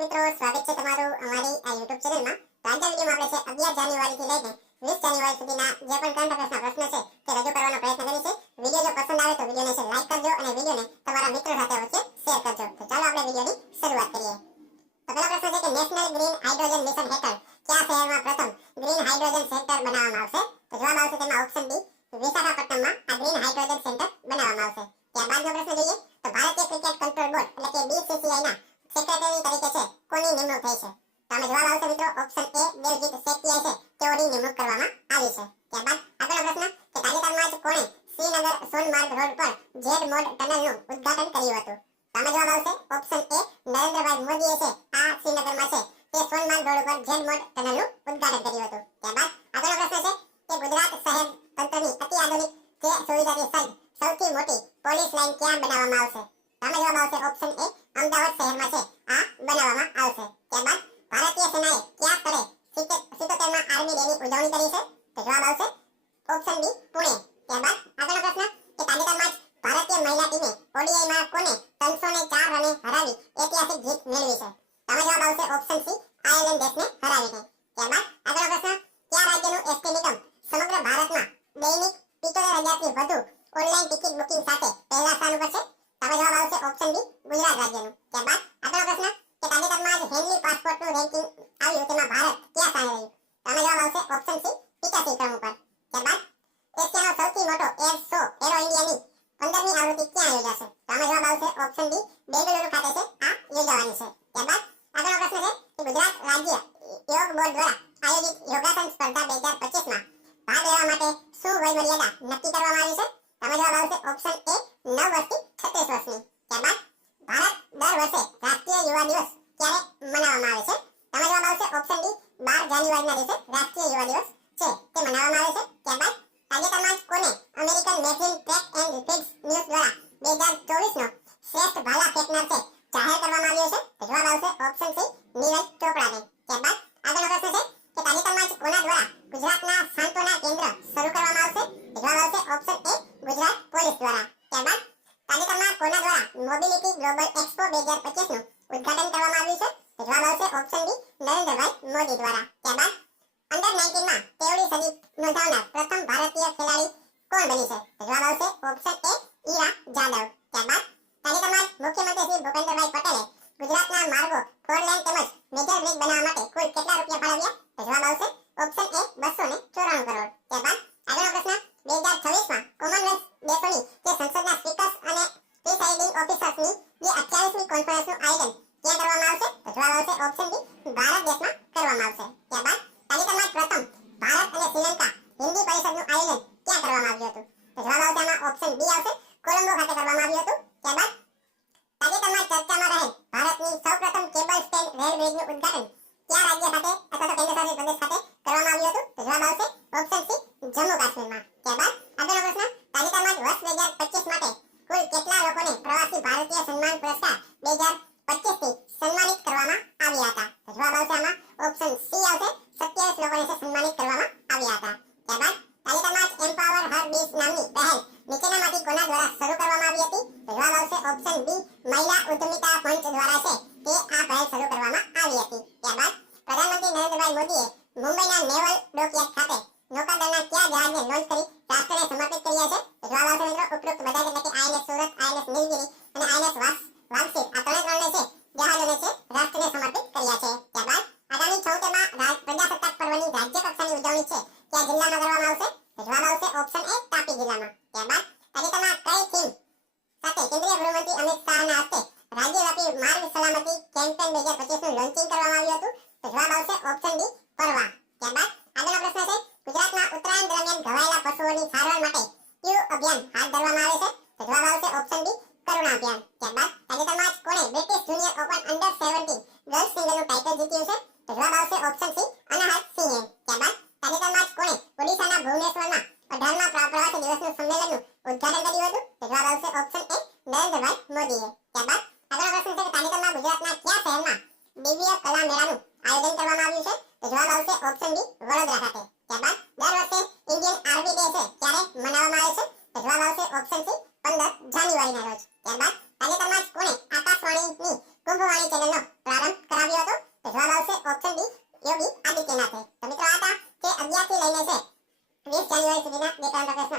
મિત્રો, સ્વાગત છે તમારું અમારી આ YouTube ચેનલમાં। તો આજના વિડિયોમાં આપણે છે 11 જાન્યુઆરીથી લઈને 20 જાન્યુઆરી સુધીના જે પણ કરંટ અફેર્સના પ્રશ્ન છે તે રજૂ કરવાનો પ્રયત્ન કરીશું। વિડિયો જો પસંદ આવે તો વિડિયોને છે લાઈક કરજો અને વિડિયોને તમારા મિત્રો સાથે વચ્ચે શેર કરજો। તો ચાલો આપણે વિડિયોની શરૂઆત કરીએ। તો પહેલો પ્રશ્ન છે કે નેશનલ ગ્રીન હાઇડ્રોજન મિશન હેઠળ કયા શહેરમાં પ્રથમ ગ્રીન હાઇડ્રોજન સેન્ટર બનાવવામાં આવશે? તો જવાબ આવશે તેમાં ઓપ્શન ડી, વિશાખાપટ્ટનમમાં આ ગ્રીન હાઇડ્રોજન સેન્ટર બનાવવામાં આવશે। ત્યારબાદનો પ્રશ્ન જોઈએ તો ભારતીય ક્રિકેટ કંટ્રોલ બોર્ડ એટલે કે બીસીસીઆઈના સેક્રેટરી તરીકે છે કોની નિમણૂક થઈ છે? તો આમાં જવાબ આવશે મિત્રો ઓપ્શન એ, દેવજીત સેઠિયા છે તેઓની નિમણૂક કરવામાં આવી છે। ત્યારબાદ આગળનો પ્રશ્ન કે તાજેતરમાં જ કોણે શ્રીનગર સોનમાર્ગ રોડ પર ઝેડ મોડ ટનલનું ઉદ્ઘાટન કર્યું હતું? તો આમાં જવાબ આવશે ઓપ્શન એ, નરેન્દ્રભાઈ મોદીએ છે આ શ્રીનગરમાં છે તે સોનમાર્ગ રોડ પર ઝેડ મોડ ટનલનું ઉદ્ઘાટન કર્યું હતું। ત્યારબાદ આગળનો પ્રશ્ન છે કે ગુજરાત શહેર તંત્રની અતિ આધુનિક જે સુવિધાથી સજ્જ સૌથી મોટી પોલીસ લાઇન ક્યાં બનાવવામાં આવશે? તો આમાં જવાબ આવશે ઓપ્શન એ, અમદાવાદ શહેરમાં છે આ બનાવવામાં આવશે। ત્યારબાદ ભારતીય સેનાએ કયા સ્થળે 77માં આર્મી ડેની ઉજવણી કરી છે? તો જવાબ આવશે ઓપ્શન બી, પુણે। ત્યારબાદ આગળનો પ્રશ્ન કે તાજેતરમાં જ ભારતીય મહિલા ટીમે ઓડીઆઈમાં કોને 304 રને હરાવી ઐતિહાસિક જીત મેળવી છે? તો આમાં જવાબ આવશે ઓપ્શન સી, આયર્લેન્ડ દેશને હરાવીને। ત્યારબાદ આગળનો પ્રશ્ન કયા રાજ્યનું એસટી નિગમ સમગ્ર ભારતમાં દૈનિક 75,000થી વધુ ઓનલાઈન ટિકિટ બુકિંગ સાથે પહેલા સ્થાન ઉપર છે? તો આમાં જવાબ આવશે ઓપ્શન બી, ગુજરાત રાજ્યનું। ત્યારબાદ આગળનો પ્રશ્ન કે તાજેતરમાં જ હેનરી પાસપોર્ટનું રેન્કિંગ આવ્યું તેમાં ભારત કયા સ્થાને રહ્યું? તો આમાં જવાબ આવશે ઓપ્શન સી, 85 ક્રમ ઉપર। ત્યારબાદ એશિયાનો સૌથી મોટો એર શો એરો ઇન્ડિયાની 15મી આવૃત્તિ ક્યાં યોજાશે? તો આમાં જવાબ આવશે ઓપ્શન ડી, બેંગલુરુ ખાતે છે આ યોજાવાની છે। ત્યારબાદ આગળનો પ્રશ્ન છે કે ગુજરાત રાજ્ય યોગ બોર્ડ દ્વારા આયોજિત યોગાસન સ્પર્ધા 2025માં ભાગ લેવા માટે શું વયમર્યાદા નક્કી કરવામાં આવી છે? તો આમાં જવાબ આવશે ઓપ્શન એ, 9 વર્ષથી 36 વર્ષની। ત્યારબાદ ભારત દર વર્ષે રાષ્ટ્રીય યુવા દિવસ ક્યારે મનાવવામાં આવે છે? તો આમાં જવાબ આવશે ઓપ્શન ડી, 12 જાન્યુઆરીના દિવસે રાષ્ટ્રીય યુવા દિવસ છે તે મનાવવામાં આવે છે। ત્યારબાદ તાજેતરમાં જ કોને American magazine track and field news દ્વારા 2024નો શ્રેષ્ઠ ભાલા ફેંકનાર છે જાહેર કરવામાં આવ્યો છે? તો જવાબ આવશે ઓપ્શન સી, નીરજ ચોપડાને। ત્યારબાદ આગળનો પ્રશ્ન છે કે તાજેતરમાં જ કોના દ્વારા ગુજરાતના સાંત્વના કેન્દ્ર શરૂ કરવામાં આવશે? તો જવાબ આવશે ઓપ્શન એ, ગુજરાત પોલીસ દ્વારા। ત્યારબાદ તાજેતરમાં કોના દ્વારા મોબિલિટી ગ્લોબલ એક્સપો 2025નું ઉદ્ઘાટન કરવામાં આવ્યું છે? તો જવાબ આવશે ઓપ્શન બી, નરેન્દ્રભાઈ મોદી દ્વારા। ત્યારબાદ અંડર 19માં તેવડી સદી નોંધાવનાર પ્રથમ ભારતીય ખેલાડી કોણ બની છે? તો જવાબ આવશે ઓપ્શન એ, ઈરા જાદવ। ત્યારબાદ તાજેતરમાં જ મુખ્યમંત્રી શ્રી ભૂપેન્દ્રભાઈ પટેલે ગુજરાતના માર્ગો 4 લેન તેમજ મેજર બ્રિજ બનાવવા માટે કુલ કેટલા રૂપિયા ફાળવ્યા? તો જવાબ આવશે ઓપ્શન એ, 294 કરોડ। ત્યારબાદ આગળનો પ્રશ્ન 2026માં કોમનવેલ્થ દેશોની જે સંસદના સ્પીકર્સ અને પ્રિસાઇડિંગ ઓફિસર્સની જે 28મી કોન્ફરન્સનું આયોજન ક્યાં કરવામાં આવશે? તો જવાબ આવશે ઓપ્શન ડી, ભારત દેશમાં કરવામાં આવશે। ત્યારબાદ તાજેતરમાં જ પ્રથમ ભારત અને શ્રીલંકા હિન્દી પરિષદનું આયોજન ક્યાં કરવામાં આવ્યું હતું? તો જવાબ આવશે આમાં ઓપ્શન બી આવશે, કોલંબો ખાતે કરવામાં આવ્યું હતું। ત્યારબાદ તાજેતરમાં ચર્ચામાં રહેલ ભારતની સૌપ્રથમ કેબલ સ્ટેન્ડ રેલ બ્રિજનું ઉદ્ઘાટન કયા રાજ્ય ખાતે અથવા તો કેન્દ્રશાસિત પ્રદેશ ખાતે કરવામાં આવ્યું હતું? તો જવાબ આવશે ઓપ્શન સી, જમ્મુ કાશ્મીરમાં। ત્યારબાદ આગળનો પ્રશ્ન તાજેતરમાં જ વર્ષ 2025 માટે કુલ કેટલા લોકોને પ્રવાસી ભારતીય સન્માન પુરસ્કાર 2025થી સન્માનિત કરવામાં આવ્યા હતા? તો જવાબ આવશે આમાં ઓપ્શન સી આવશે, 27 લોકોને સન્માનિત કરવામાં આવ્યા હતા। ત્યારબાદ તાજેતરમાં જ એમ્પાવર હર બીસ નામની પહેલ નીચેનામાંથી કોના દ્વારા શરૂ કરવામાં આવી હતી? તો જવાબ આવશે ઓપ્શન બી, મહિલા ઉદ્યમિતા મંચ દ્વારા છે તે આ પહેલ શરૂ કરવામાં આવી હતી। ત્યારબાદ પ્રધાનમંત્રી નરેન્દ્રભાઈ મોદીએ મુંબઈના નેવલ ડોકયાર્ડ ખાતે નૌકાદળના કયા જહાજને લોન્ચ કરી રાષ્ટ્રને સમર્પિત કર્યા છે? તો જવાબ આવશે મિત્રો ઉપરોક્ત બધા એટલે કે આઈએનએસ સુરત, આઈએનએસ નીલગિરી અને આઈએનએસ વાગસીર આ ત્રણે છે જહાજોને છે રાષ્ટ્રને સમર્પિત કર્યા છે। ત્યારબાદ આગામી 76માં પ્રજાસત્તાક પર્વની રાજ્ય કક્ષાની ઉજવણી છે કયા જિલ્લામાં કરવામાં આવશે? તો જવાબ આવશે ઓપ્શન એ, તાપી જિલ્લામાં। ત્યારબાદ તાજેતરમાં કઈ થીમ સાથે કેન્દ્રીય ગૃહમંત્રી અમિત શાહના હસ્તે રાજ્યવ્યાપી માર્ગ સલામતી કેમ્પેન 2025નું લોન્ચિંગ કરવામાં આવ્યું હતું? તો જવાબ આવશે ઓપ્શન ડી, પરવા। ત્યારબાદ આગળનો પ્રશ્ન છે ગુજરાતમાં ઉત્તરાયણ દરમિયાન ઘવાયેલા પશુઓની સારવાર માટે કયું અભિયાન હાથ ધરવામાં આવે છે? તો જવાબ આવશે ઓપ્શન ડી, કરુણા અભિયાન। ત્યારબાદ તાજેતરમાં જ કોણે British junior open under 17 girls સિંગલનું ટાઇટલ જીત્યું છે? તો જવાબ આવશે ઓપ્શન સી, અનાહત સિંહે। ત્યારબાદ તાજેતરમાં જ કોણે ઓડિશાના ભુવનેશ્વરમાં 18મા પ્રવાસી દિવસનું સંમેલનનું ઉદ્ઘાટન કર્યું હતું? તો જવાબ આવશે ઓપ્શન એ, નરેન્દ્રભાઈ મોદીએ। ત્યારબાદ આગળનો પ્રશ્ન છે કે તાજેતરમાં ગુજરાતના કયા શહેરમાં દિવ્ય કલા મેળાનું આયોજન કરવામાં આવ્યું છે? તો જવાબ આવશે ઓપ્શન ડી, વડોદરા ખાતે। ત્યારબાદ દર વર્ષે ઇન્ડિયન આર્મી ડે છે ક્યારે મનાવવામાં આવે છે? તો જવાબ આવશે ઓપ્શન સી, 15 જાન્યુઆરીના રોજ। ત્યારબાદ તાજેતરમાં જ કોણે આકાશવાણીની કુંભવાણી ચેનલનો પ્રારંભ કરાવ્યો લઈને છે 20 જાન્યુઆરી સુધીના જે કરંટ અફેર્સ